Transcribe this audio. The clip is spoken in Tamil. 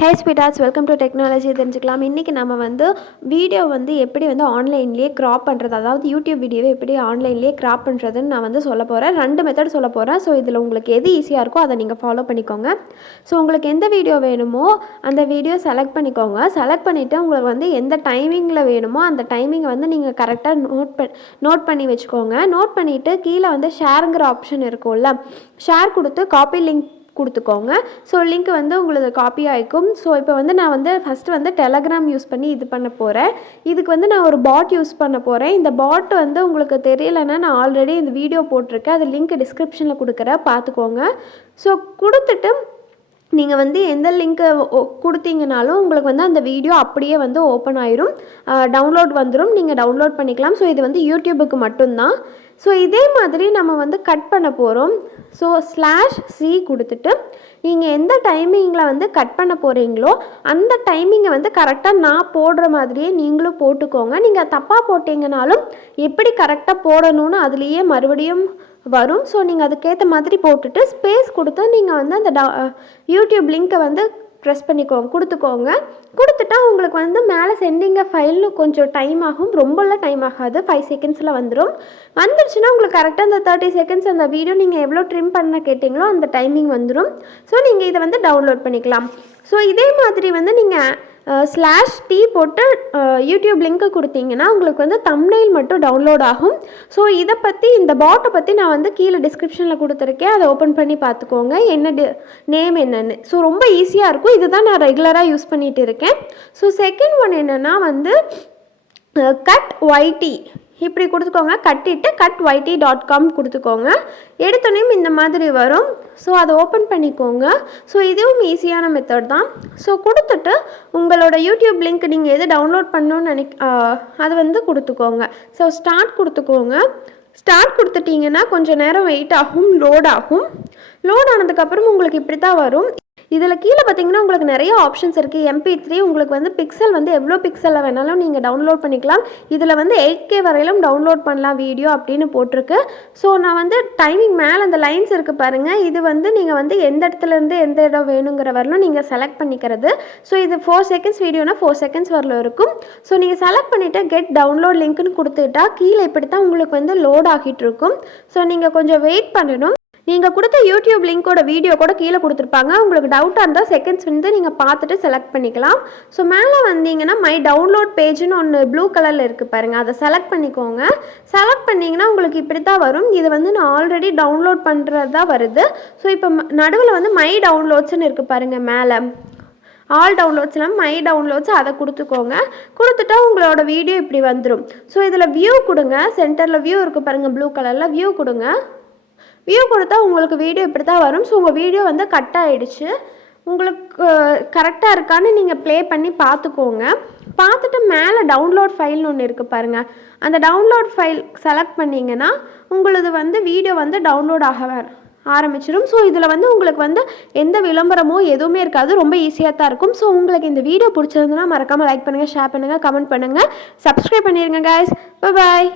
ஹே ஸ்வீட்டார்ட்ஸ், வெல்கம் டு டெக்னாலஜி தெரிஞ்சுக்கலாம். இன்றைக்கி நம்ம வீடியோ எப்படி ஆன்லைன்லேயே க்ராப் பண்ணுறது, அதாவது யூடியூப் வீடியோவை எப்படி ஆன்லைன்லேயே க்ராப் பண்ணுறதுன்னு நான் சொல்ல போகிறேன். 2 மெத்தட் சொல்ல போகிறேன். ஸோ இதில் உங்களுக்கு எது ஈஸியாக இருக்கோ அதை நீங்கள் ஃபாலோ பண்ணிக்கோங்க. ஸோ உங்களுக்கு எந்த வீடியோ வேணுமோ அந்த வீடியோ செலக்ட் பண்ணிக்கோங்க. செலக்ட் பண்ணிவிட்டு உங்களுக்கு எந்த டைமிங்கில் வேணுமோ அந்த டைமிங்கை நீங்கள் கரெக்டாக நோட் பண்ணி வச்சுக்கோங்க. நோட் பண்ணிவிட்டு கீழே ஷேருங்கிற ஆப்ஷன் இருக்கும்ல, ஷேர் கொடுத்து காப்பி லிங்க் கொடுத்துக்கோங்க. ஸோ லிங்க் உங்களுக்கு காப்பி ஆகிக்கும். ஸோ இப்போ நான் ஃபஸ்ட்டு டெலகிராம் யூஸ் பண்ணி இது பண்ண போகிறேன். இதுக்கு நான் ஒரு பாட் யூஸ் பண்ண போகிறேன். இந்த பாட் உங்களுக்கு தெரியலைன்னா நான் ஆல்ரெடி இந்த வீடியோ போட்டிருக்கேன், அது லிங்க் டிஸ்கிரிப்ஷனில் கொடுக்குறேன், பார்த்துக்கோங்க. ஸோ கொடுத்துட்டு நீங்கள் எந்த லிங்க்கு கொடுத்தீங்கனாலும் உங்களுக்கு அந்த வீடியோ அப்படியே ஓப்பன் ஆயிரும், டவுன்லோட் வந்துடும், நீங்கள் டவுன்லோட் பண்ணிக்கலாம். ஸோ இது யூடியூபுக்கு மட்டும்தான். ஸோ இதே மாதிரி நம்ம கட் பண்ண போகிறோம். ஸோ /c கொடுத்துட்டு நீங்கள் எந்த டைமிங்கில் கட் பண்ண போகிறீங்களோ அந்த டைமிங்கை கரெக்டாக நான் போடுற மாதிரியே நீங்களும் போட்டுக்கோங்க. நீங்கள் தப்பாக போட்டிங்கனாலும் எப்படி கரெக்டாக போடணும்னு அதுலேயே மறுபடியும் வரும். ஸோ நீங்கள் அதுக்கேற்ற மாதிரி போட்டுட்டு ஸ்பேஸ் கொடுத்து நீங்கள் அந்த யூடியூப் லிங்க்கை ப்ரெஸ் கொடுத்துக்கோங்க. கொடுத்துட்டா உங்களுக்கு மேலே சென்டிங் ஃபைல்னு கொஞ்சம் டைம் ஆகும், ரொம்பலாம் டைம் ஆகாது, 5 செகண்ட்ஸில் வந்துருச்சுன்னா உங்களுக்கு கரெக்டாக அந்த 30 செகண்ட்ஸ் அந்த வீடியோ நீங்கள் எவ்வளோ ட்ரிம் பண்ண கேட்டிங்களோ அந்த டைமிங் வந்துடும். ஸோ நீங்கள் இதை டவுன்லோட் பண்ணிக்கலாம். ஸோ இதே மாதிரி நீங்கள் /t போட்டு யூடியூப் லிங்க்கு கொடுத்தீங்கன்னா உங்களுக்கு தம்ப்நெயில் மட்டும் டவுன்லோட் ஆகும். ஸோ இதை பற்றி, இந்த பாட்டை பற்றி நான் கீழே டிஸ்கிரிப்ஷனில் கொடுத்துருக்கேன், அதை ஓப்பன் பண்ணி பார்த்துக்கோங்க என்ன நேம் என்னென்னு. ஸோ ரொம்ப ஈஸியாக இருக்கும். இதுதான் நான் ரெகுலராக யூஸ் பண்ணிகிட்டு இருக்கேன். ஸோ செகண்ட் ஒன் என்னென்னா cut இப்படி கொடுத்துக்கோங்க. கட்டிட்டு cutyt.com கொடுத்துக்கோங்க. எடுத்தோடனே இந்த மாதிரி வரும். ஸோ அதை ஓப்பன் பண்ணிக்கோங்க. ஸோ இதுவும் ஈஸியான மெத்தட் தான். ஸோ கொடுத்துட்டு உங்களோட யூடியூப் லிங்க் நீங்கள் எது டவுன்லோட் பண்ணணும்னு அது கொடுத்துக்கோங்க. ஸோ ஸ்டார்ட் கொடுத்துக்கோங்க. ஸ்டார்ட் கொடுத்துட்டிங்கன்னா கொஞ்சம் நேரம் வெயிட் ஆகும், லோட் ஆகும். லோட் ஆனதுக்கப்புறம் உங்களுக்கு இப்படி தான் வரும். இதில் கீழே பார்த்தீங்கன்னா உங்களுக்கு நிறைய ஆப்ஷன்ஸ் இருக்குது. MP3 உங்களுக்கு பிக்சல் எவ்வளோ பிக்சலில் வேணாலும் நீங்கள் டவுன்லோட் பண்ணிக்கலாம். இதில் 8K வரையிலும் டவுன்லோட் பண்ணலாம் வீடியோ அப்படின்னு போட்டிருக்கு. ஸோ நான் டைமிங் மேலே அந்த லைன்ஸ் இருக்குது பாருங்கள், இது நீங்கள் எந்த இடத்துலேருந்து எந்த இடம் வேணுங்கிற வரலும் நீங்கள் செலக்ட் பண்ணிக்கிறது. ஸோ இது 4 செகண்ட்ஸ் வீடியோனா 4 செகண்ட்ஸ் வரலும் இருக்கும். ஸோ நீங்கள் செலக்ட் பண்ணிவிட்டு கெட் டவுன்லோட் லிங்க்னு கொடுத்துட்டா கீழே இப்படி தான் உங்களுக்கு லோட் ஆகிட்டு இருக்கும். ஸோ நீங்கள் கொஞ்சம் வெயிட் பண்ணணும். நீங்கள் கொடுத்த யூடியூப் லிங்க்கோட வீடியோ கூட கீழே கொடுத்துருப்பாங்க. உங்களுக்கு டவுட்டாக இருந்தால் செகண்ட்ஸ் நீங்கள் பார்த்துட்டு செலக்ட் பண்ணிக்கலாம். ஸோ மேலே வந்தீங்கன்னா மை டவுன்லோட் பேஜ்னு ஒன்று ப்ளூ கலரில் இருக்குது பாருங்கள், அதை செலக்ட் பண்ணிக்கோங்க. செலக்ட் பண்ணிங்கன்னா உங்களுக்கு இப்படி தான் வரும். இது நான் ஆல்ரெடி டவுன்லோட் பண்ணுறது தான் வருது. ஸோ இப்போ நடுவில் மை டவுன்லோட்ஸ்னு இருக்குது பாருங்கள், மேலே ஆல் டவுன்லோட்ஸ்லாம் மை டவுன்லோட்ஸ் அதை கொடுத்துக்கோங்க. கொடுத்துட்டா உங்களோட வீடியோ இப்படி வந்துடும். ஸோ இதில் வியூ கொடுங்க. சென்டரில் வியூ இருக்குது பாருங்கள், ப்ளூ கலரில் வியூ கொடுங்க. வியூ கொடுத்தா உங்களுக்கு வீடியோ இப்படி தான் வரும். ஸோ உங்கள் வீடியோ கட் ஆகிடுச்சு. உங்களுக்கு கரெக்டாக இருக்கான்னு நீங்கள் ப்ளே பண்ணி பார்த்துக்கோங்க. பார்த்துட்டு மேலே டவுன்லோட் ஃபைல்னு ஒன்று இருக்குது பாருங்கள், அந்த டவுன்லோட் ஃபைல் செலக்ட் பண்ணிங்கன்னா உங்களது வீடியோ டவுன்லோட் ஆக ஆரம்பிச்சிடும். ஸோ இதில் உங்களுக்கு எந்த விளம்பரமோ எதுவுமே இருக்காது, ரொம்ப ஈஸியாக தான் இருக்கும். ஸோ உங்களுக்கு இந்த வீடியோ பிடிச்சிருந்துன்னா மறக்காமல் லைக் பண்ணுங்கள், ஷேர் பண்ணுங்கள், கமெண்ட் பண்ணுங்கள், சப்ஸ்கிரைப் பண்ணிடுங்க கைஸ். Bye bye.